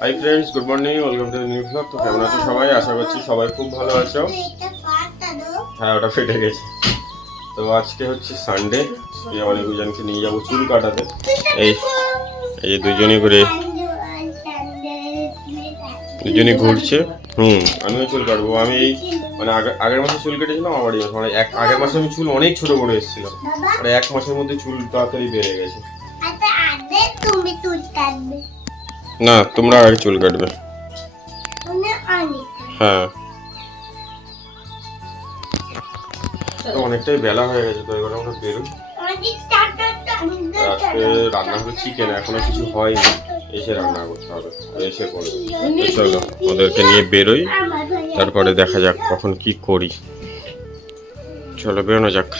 Hi friends, good morning, welcome to new blog. তো কেমন আছো সবাই? আশা করছি সবাই খুব ভালো আছো। হ্যাঁ, ওটা ফেটে গেছে। তো আজকে হচ্ছে সানডে, অনেক দুজনকে নিয়ে যাবো চুল কাটাতে। এই এই দুজনে করে দুজনে ঘুরছে। আমিও চুল কাটবো। আমি এই মানে আগের মাসে চুল কেটেছিলাম, আবার মানে আগের মাসে আমি চুল অনেক ছোট করে এসেছিলাম, মানে এক মাসের মধ্যে চুল তাড়াতাড়ি বেড়ে গেছে। না, তোমরা আগে চুল কাটবে। হ্যাঁ, তো অনেকটাই বেলা হয়ে গেছে, তো এবার আমরা বেরোই। আজকে রান্না হবে চিকেন, এখনো কিছু হয়নি, এসে রান্না করতে হবে, এসে করবে। চলো ওদেরকে নিয়ে বেরোই, তারপরে দেখা যাক কখন কি করি। চলো বেরোনো যাক।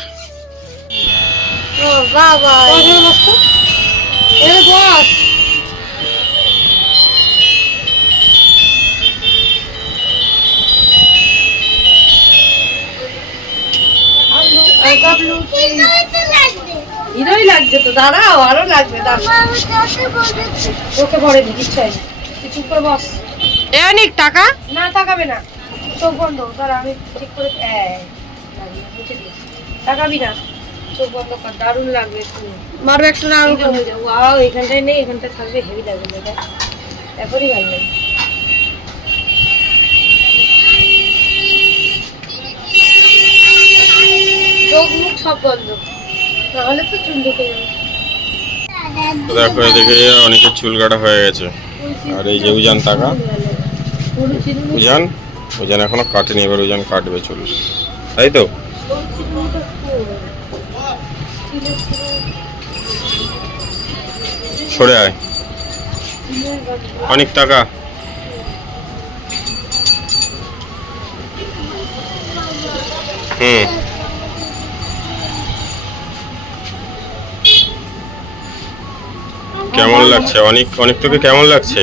হিরোই লাগছে তো, দাঁড়াও আরো লাগবে। ওকে পরে দিচ্ছি, চুপ করে বস। অনেক টাকা না, তাকাবে না, চোখ বন্ধ। দাঁড়া আমি ঠিক করে মুছে দিয়েছি, তাকাবি না, চোখ বন্ধ কর। দারুণ লাগবে, মারবে একটা না। ওয়াও, এখানটায় নেই, এখানটায় থাকবে, হেভি লাগবে। এটা এখনই ভালো লাগে। চোখ মুখ সব বন্ধ, নাহলে তো চুল ঢুকে যাবে। দেখো এদিকে অনেকের চুল কাটা হয়ে গেছে, আর এই যে উজান টাকা, উজান এখনো কাটেনি, এবার উজান কাটবে চুল, তাই তো? সরে আয়, অনেক টাকা। কেমন লাগছে? অনেক অনেক তোকে কেমন লাগছে?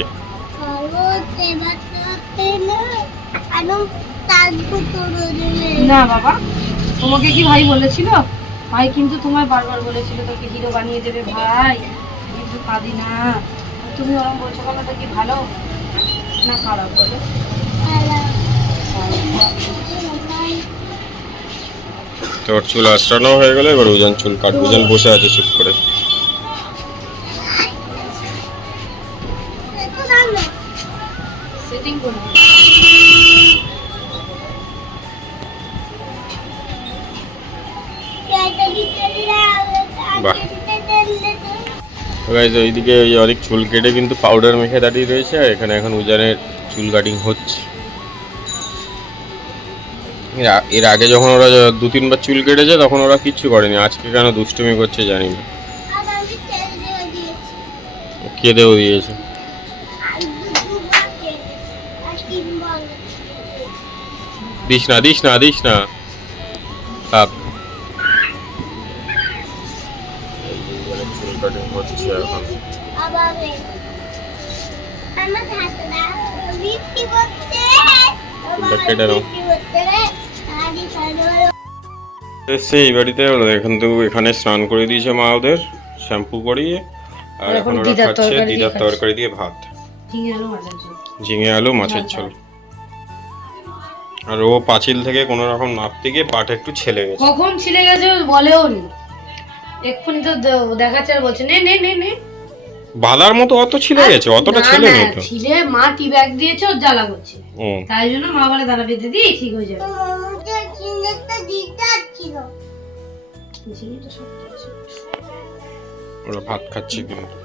না বাবা, তোমাকে কি ভাই বলেছিল? ভাই কিন্তু তোমায় বারবার বলেছিল তোকে হিরো বানিয়ে দেবে ভাই, কিন্তু কাঁদি না। তুমি ওরকম বলছো কেন? তো কি ভালো না খারাপ বলো? তোর চুল আঁচড়ানো হয়ে গেলে এবার উজান চুল কাটবে। উজান বসে আছে চুপ করে। সেটিং করে বাহ, গাইস ওইদিকে ওই অনেক চুল কেটে কিন্তু পাউডার মেখে দাঁড়িয়ে রয়েছে, আর এখানে এখন উজানের চুল কাটিং হচ্ছে। এর আগে যখন ওরা 2-3 বার চুল কেটেছে তখন ওরা কিচ্ছু করেনি, আজকে কেন দুষ্টুমি করছে জানি না। কেঁদেও দিয়েছে। দিস না দিস না দিস না, থাক। চুল কাটিং হচ্ছে এখন। কেটে নাও। সেই বাড়িতে এখান থেকে এখানে স্নান করে দিয়েছে মা ওদের, শ্যাম্পু করিয়ে, আর এখন ওরা খাচ্ছে দিদার তরকারি দিয়ে ভাত, ঝিঙে আলু মাছের ঝোল। আর ও পাঁচিল থেকে কোনো রকম নাপতে গিয়ে পাটা একটু ছেলে গেছে। কখন ছিলে গেছে বলেও নি, এক্ষুনি তো দেখাচ্ছে আর বলছে নে নে নে নে। বালার মতো অত ছিলে গেছে? অতটা ছেলে নেই তো। ছিলে মা টি ব্যাগ দিয়েছে, ওর জ্বালা করছে, তাই জন্য মা বলে দাঁড়া বেঁধে দিই, ঠিক হয়ে যাবে। ওরা ভাত খাচ্ছে কিন্তু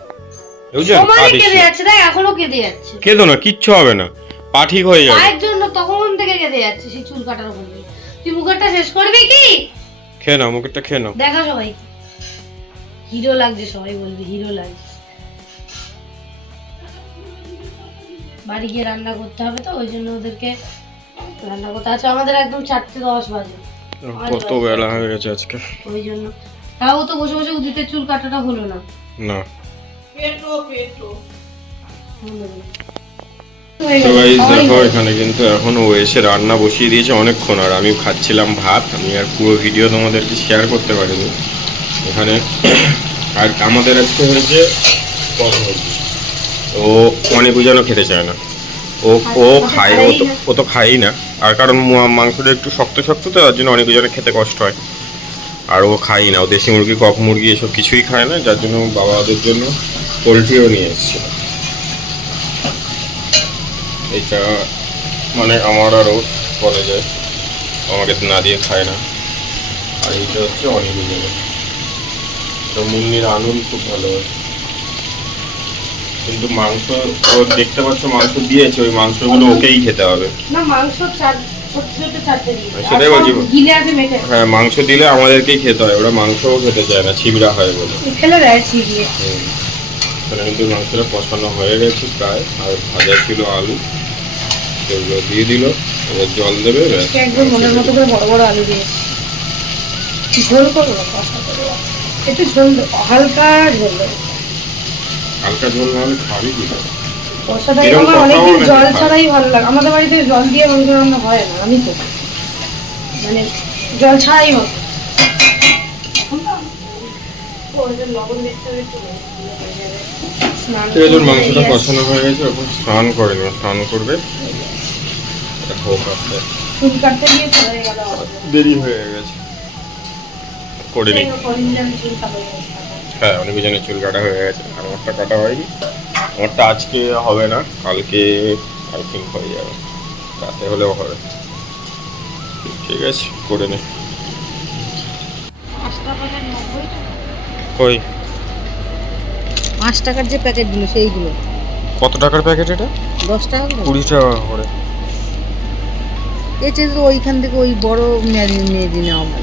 কেঁদে যাচ্ছে, তাই এখনো কেঁদে যাচ্ছে। কেঁদো না, কিচ্ছু হবে না, পা ঠিক হয়ে যাবে। পায়ের জন্য তখন থেকে কেঁদে যাচ্ছে, সেই চুল কাটার উপর। তুই মুখেরটা শেষ করবি কি? খেয়ে নাও, মুখেরটা খেয়ে নাও। দেখা সবাই হিরো লাগছে, সবাই বলবি হিরো লাগছে। বাড়ি গিয়ে রান্না করতে হবে, তো ওই জন্য ওদেরকে রান্না করতে আছে। আমাদের একদম 4:10 বাজে, কত বেলা হয়ে গেছে আজকে, ওই জন্য। তাও তো বসে বসে উদিতের চুল কাটাটা হলো না। না তো গাইস দেখো এখানে কিন্তু এখন ও এসে রান্না বসিয়ে দিয়েছে অনেকক্ষণ, আর আমি খাচ্ছিলাম ভাত। আমি আর পুরো ভিডিও তোমাদেরকে শেয়ার করতে পারিনি এখানে। আর আমাদের আজকে হয়েছে পটল, ও অনেক উজানও খেতে চায় না। ও ও খায়, ও তো খায়ই না। আর কারণ মাংসটা একটু শক্ত শক্ত তো, তার জন্য অনেক উজানে খেতে কষ্ট হয়। আর ও খায়ই না, ও দেশি মুরগি, কক মুরগি এসব কিছুই খায় না, যার জন্য বাবাদের জন্য পোলট্রিও নিয়ে এসছে। এটা মানে আমার আর ওর বলা যায়, আমাকে না দিয়ে খায় না। আর এইটা হচ্ছে অনেক উজানে। তো মুন্নির আনুন খুব ভালো হয়, কিন্তু মাংস ও দেখতে পাচ্ছ মাংস দিয়েছে, ওই মাংসগুলো ওকেই খেতে হবে। না মাংস ছোট ছোট চারটে দিই, সেটাই বলছি। গিলে আছে মেটে। হ্যাঁ, মাংস দিলে আমাদেরকেই খেতে হয়, ওরা মাংসও খেতে চায় না, ছিবড়া হয় বলে। ফেলে দেয় ছিঁড়িয়ে। তাহলে কিন্তু মাংসটা কষানো হয়ে গেছে প্রায়, আর ভাজা ছিল আলু, সেগুলো দিয়ে দিল। এবার জল দেবে, একদম মনের মতো করে বড় বড় আলু দিয়েছি। ঝোল করবো, কষা করবো, একটু ঝোল দেবো, হালকা ঝোল দেবো। হালকা ঝোল না হলে খাবি কি? কষাটাই আমার অনেকদিন জল ছাড়াই ভালো লাগে। আমাদের বাড়িতে জল দিয়ে মাংস রান্না হয় না, আমি তো মানে জল ছাড়াই হোক। মাংসটা কষানো হয়ে গেছে, এখন স্নান করে নেবে, স্নান করবে। চুল কাটতে গিয়ে চলে গেল, দেরি হয়ে গেছে, করে নি। হ্যাঁ, অনেক জনের চুল কাটা হয়ে গেছে, আমারটা কাটা হয়নি। আমারটা আজকে হবে না, কালকে আই থিঙ্ক হয়ে যাবে, রাতে হলেও হবে। ঠিক আছে, করে নে। কই 5 টাকার যে প্যাকেট গুলো সেইগুলো? কত টাকার প্যাকেট এটা? 10 টাকা, 20 টাকা করে। এটা তো ওইখান থেকে ওই বড় নিয়ে দিন আমার।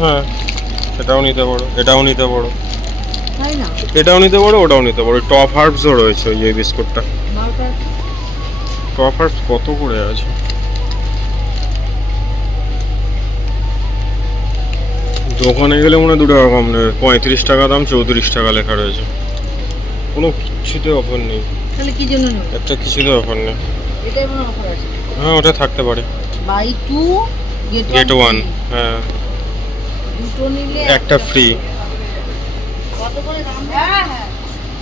হ্যাঁ, সেটাও নিতে পারো, এটাও নিতে পারো, তাই না? এটাও নিতে পারো, ওটাও নিতে পারো। টপ হার্বসও রয়েছে, ওই যে বিস্কুটটা টপ হার্বস কত করে আছে? দোকানে গেলে মনে হয় 2 টাকা কম নেবে। 35 টাকা দাম, 34 টাকা লেখা রয়েছে। কোনো কিছুতে অফার নেই। তাহলে কি জন্য নেব? একটা কিছুতে অফার নেই। এটাই মনে অফার আছে। হ্যাঁ, ওটা থাকতে পারে। By 2 gate 1। হ্যাঁ, দুটো নিলে একটা ফ্রি। কত করে দাম? হ্যাঁ হ্যাঁ,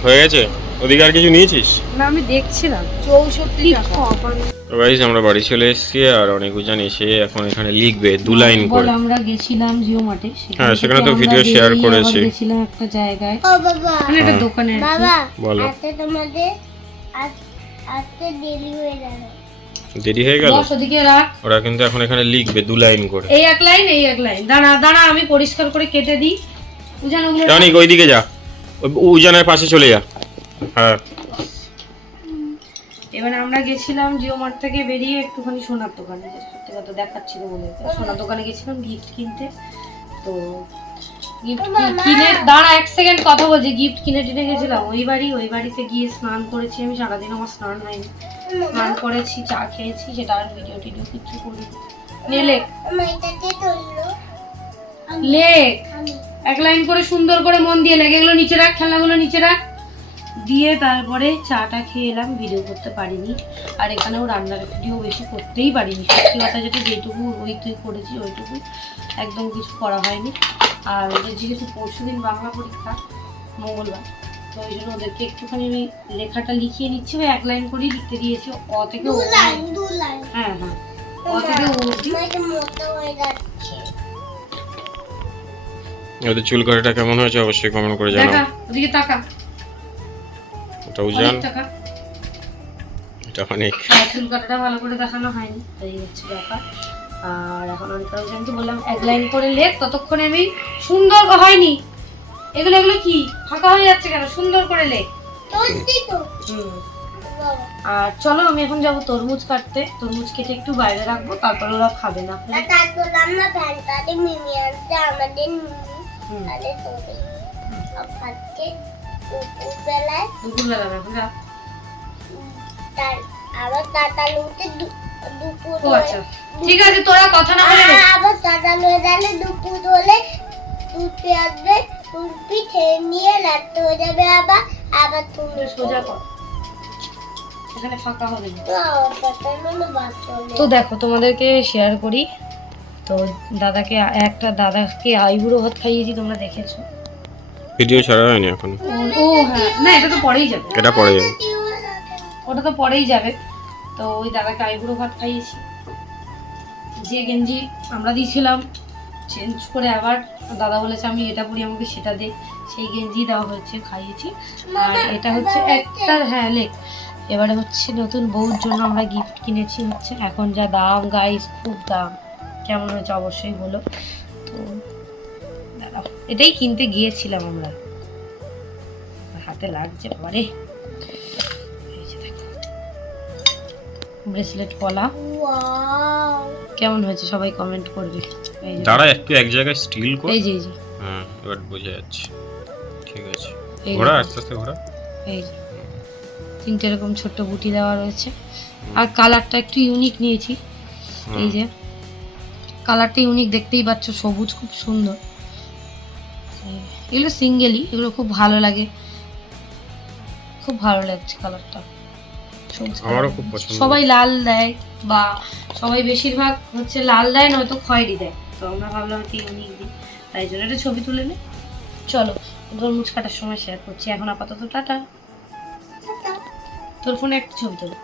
হয়ে গেছে। ওদিকে আর কিছু নিয়েছিস? না আমি দেখছিলাম 64 টাকা অফার। গাইস, আমরা বাড়ি চলে এসেছি, আর অনেক উজান এসে এখন এখানে লিখবে 2 লাইন করে। আমরা গেছিলাম জিও মার্টে, হ্যাঁ, সেখানে তো ভিডিও শেয়ার করেছি। গেছিলাম একটা জায়গায়, ও বাবা মানে একটা দোকানে। বাবা বলো, আজকে তোমাদের আজকে দেরি হয়ে গেল। দেরি হয়ে গেল? ওদিকে রাখ। ওরা কিন্তু এখন এখানে লিখবে 2 লাইন করে। এই এক লাইন, এই এক লাইন। দাঁড়া দাঁড়া, আমি পরিষ্কার করে কেটে দিই। উজান ওগুলো জানি, ওইদিকে যা, উজানের পাশে চলে যা। হ্যাঁ, এবারে আমরা গেছিলাম জিও মার্ট থেকে বেরিয়ে একটুখানি সোনার দোকানে, যে সত্যি কথা দেখাচ্ছিল বলে সোনার দোকানে গেছিলাম গিফট কিনতে। তো গিফট কিনে, দাঁড়া 1 সেকেন্ড কথা বলছি, গিফট কিনে টিনে গেছিলাম ওই বাড়িতে গিয়ে স্নান করেছি আমি। সারাদিন আমার স্নান হয়নি, স্নান করেছি, চা খেয়েছি, সেটা আর ভিডিও টিডিও কিছু করি। লেখ লেখ, 1 লাইন করে সুন্দর করে মন দিয়ে লেখ। এগুলো নিচে রাখ, খেলনাগুলো নিচে রাখ। দিয়ে তারপরে চাটা খেয়ে এলাম, ভিডিও করতে পারিনি। আর এখানেও রান্নার ভিডিও বেশি করতেই পারিনি, সত্যি কথা যেটা, যেটুকু ওই তুই করেছি ওইটুকু, একদম কিছু করা হয়নি। আর ওদের যেহেতু পরশুদিন বাংলা পরীক্ষা, মঙ্গলবার, তো ওই জন্য ওদেরকে একটুখানি আমি লেখাটা লিখিয়ে নিচ্ছি। ওই 1 লাইন করেই লিখতে দিয়েছি, অ থেকে ও। হ্যাঁ হ্যাঁ, অ থেকে ও অবধি। ওদের চুল কাটাটা কেমন হয়েছে অবশ্যই কমেন্ট করে জানাও। দেখা ওদিকে তাকা, এটা উজান, টাকা এটা অনেক। চুল কাটাটা ভালো করে দেখানো হয়নি, এই হচ্ছে ব্যাপার। আর এখন অনেকটা জানতে বললাম 1 লাইন করে লেখ, ততক্ষণে আমি সুন্দর হয়নি। এগুলো এগুলো কি ফাঁকা হয়ে যাচ্ছে কেন? সুন্দর করে লেখ। আর চলো, আমি এখন যাবো তরমুজ কাটতে। তরমুজ কেটে একটু বাইরে রাখবো, তারপরে ওরা খাবে না। দুপুরবেলা এখন রাখ। আবার তাড়াতাড়ি উঠে দুপুর ও আচ্ছা, ঠিক আছে, তোরা কথা না বলে আবার তাড়াতাড়ি হয়ে গেলে দুপুর হলে দুধ আসবে, টুপি খেয়ে নিয়ে রাত হয়ে যাবে। আবার তুমি সোজা কর, এখানে ফাঁকা হবে না। তো তো দেখো, তোমাদেরকে শেয়ার করি। তো দাদাকে আইবুড়ো ভাত খাইয়েছি, তোমরা দেখেছো। ভিডিও ছাড়া হয়নি এখন। ও হ্যাঁ, না এটা তো পরেই যাবে, এটা পরে যাবে। ওটা তো পরেই যাবে। তো ওই দাদাকে আইবুড়ো ভাত খাইয়েছি, যে গেঞ্জি আমরা দিয়েছিলাম চেঞ্জ করে আবার দাদা বলেছে আমি এটা পরি আমাকে সেটা দে, সেই গেঞ্জি দেওয়া হয়েছে, খাইয়েছি। আর এটা হচ্ছে একটা হ্যাঁ লেখ। এবারে হচ্ছে নতুন বউর জন্য আমরা গিফট কিনেছি, হচ্ছে এখন যা দাম গাইস, খুব দাম। কেমন হয়েছে অবশ্যই বলো। তো দাঁড়াও, এটাই কিনতে গিয়েছিলাম আমরা। হাতে লাগছে বাবারে, ব্রেসলেট পলা ওয়াও কেমন হয়েছে সবাই কমেন্ট করবে। এই যে দাঁড়া একটু এক জায়গায় স্টিল কর। এই যে এই যে হ্যাঁ এবার বোঝা যাচ্ছে, ঠিক আছে। এই ঘোড়া যে, আস্তে আস্তে ঘোড়া। এই যে তিনটে এরকম ছোট্ট বুটি দেওয়া রয়েছে। আর কালারটা একটু ইউনিক নিয়েছি, এই যে কালারটা ইউনিক, দেখতেই পাচ্ছ সবুজ, খুব সুন্দর। এগুলো সিঙ্গেলই, এগুলো খুব ভালো লাগে, খুব ভালো লাগছে কালারটা। আমারও খুব পছন্দ। সবাই লাল দেয় বা সবাই বেশিরভাগ হচ্ছে লাল দেয়, নয়তো খয়েরি দেয়। তো আমরা ভাবলাম একটু ইউনিক দিই, তাই জন্য একটা ছবি তুলে নে। চলো তরমুজ কাটার সময় শেয়ার করছি, এখন আপাতত টাটা। তোর ফোনে একটা ছবি তোলো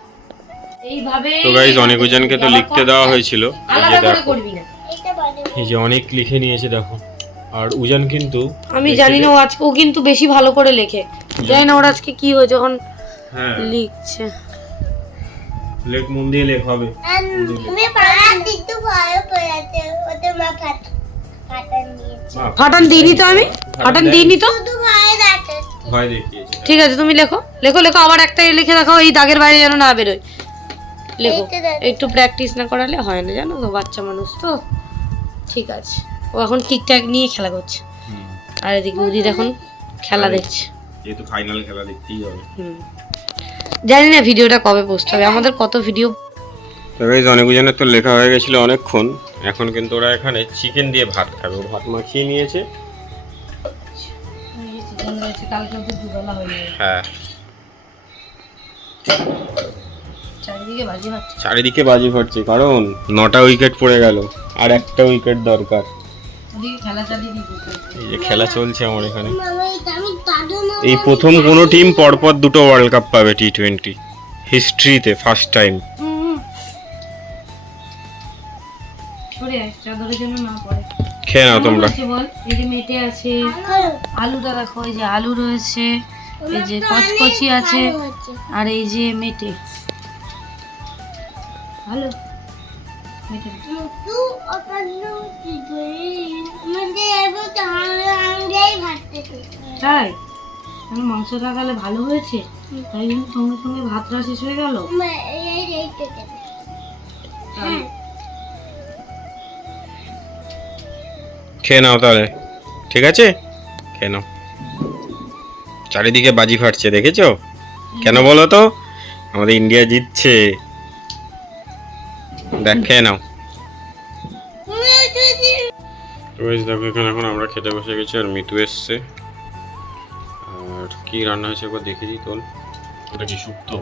এইভাবে। তো গাইস অনেক উজানকে তো লিখতে দেওয়া হয়েছিল, এই যে আলাদা করে দেখো, করবি না। এটা বানাবো এই যে অনেক লিখে নিয়েছে দেখো। আর উজান কিন্তু আমি জানি না ও আজকে, ও কিন্তু বেশি ভালো করে লেখে, জানি না ওর আজকে কি হয়েছে যখন হ্যাঁ লিখছে। লেখ মন দিয়ে লেখ হবে। তুমি পাড়াতে একটু ভয় পড়েছে, ওতে মা ফাটান নিয়েছে। ফাটান দিইনি তো আমি, ফাটান দিইনি তো। শুধু ভয় রাখে। ভয় দেখিয়েছে। ঠিক আছে তুমি লেখো লেখো লেখো, আবার একটা লিখে দেখাও, এই দাগের বাইরে যেন না বেরোয়। লেখো, একটু প্র্যাকটিস না করালে হয় না, জানো তো, বাচ্চা মানুষ তো। ঠিক আছে, ও এখন ঠিকঠাক নিয়ে খেলা করছে, আর এদিকে উদিত এখন খেলা দেখছে। যেহেতু ফাইনাল খেলা দেখতেই হবে। জানি না ভিডিওটা কবে পোস্ট হবে, আমাদের কত ভিডিও। তো গাইস অনেক উজানের তো লেখা হয়ে গেছিল অনেকক্ষণ, এখন কিন্তু ওরা এখানে চিকেন দিয়ে ভাত খাবে। ও ভাত মাখিয়ে নিয়েছে। কালকে ওদের দুবেলা হয়ে যাবে। হ্যাঁ চারিদিকে বাজি ভাত। চারিদিকে বাজি ফাটছে, কারণ 9টা উইকেট পড়ে গেল, আর একটা উইকেট দরকার। ওদিকে খেলা চালিয়ে দিতে। এই যে খেলা চলছে আমার এখানে। মামা এটা আমি দাদু না এই প্রথম কোনো টিম পরপর 2টো ওয়ার্ল্ড কাপ পাবে টি20 হিস্ট্রিতে, ফার্স্ট টাইম। সরে আয়, চাদরের জন্য না পড়ে। খেয়ে নাও তোমরা। আছে বল, এই যে মেটে আছে, আলুটা দেখো, এই যে আলু রয়েছে, এই যে কচকচি আছে, আর এই যে মেটে। ভালো মেটে। তু অপন্ন কি গই মানে এবো তো আঙ্গেই ভাততে। তাই আমি মাংসটা খালে ভালো হয়েছে, তাই জন্য সঙ্গে সঙ্গে ভাতটা শেষ হয়ে গেল। এই রেখে দে। খেয়ে নাও তাহলে, ঠিক আছে খেয়ে নাও। চারিদিকে বাজি ফাটছে, দেখেছো? কেন বলো তো? আমাদের ইন্ডিয়া জিতছে। দেখ খেয়ে নাও। দেখো এখানে এখন আমরা খেতে বসে গেছি, আর মিতু এসছে। আর কি রান্না হয়েছে একবার দেখে দিই তোল। ওটা কি শুক্তো?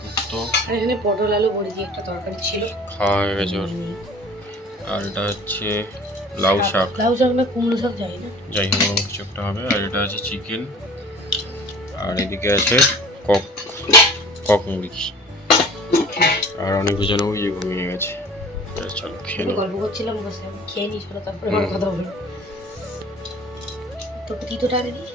শুক্তো। আর এখানে পটল আলু বড়ি দিয়ে একটা তরকারি ছিল, খাওয়া হয়ে গেছে ওর। আর এটা হচ্ছে লাউ শাক, লাউ শাক না কুমড়ো শাক যাই না, যাই হোক কিছু একটা হবে। আর এটা আছে চিকেন, আর এদিকে আছে কক মুরগি। আর অনেক জন ওই যে ঘুমিয়ে গেছে। চলো খেয়ে আমি নাও। গল্প করছিলাম বসে, আমি খেয়ে নিই, চলো তারপরে আমার কথা বলো। তোকে তিতোটা আগে দিই।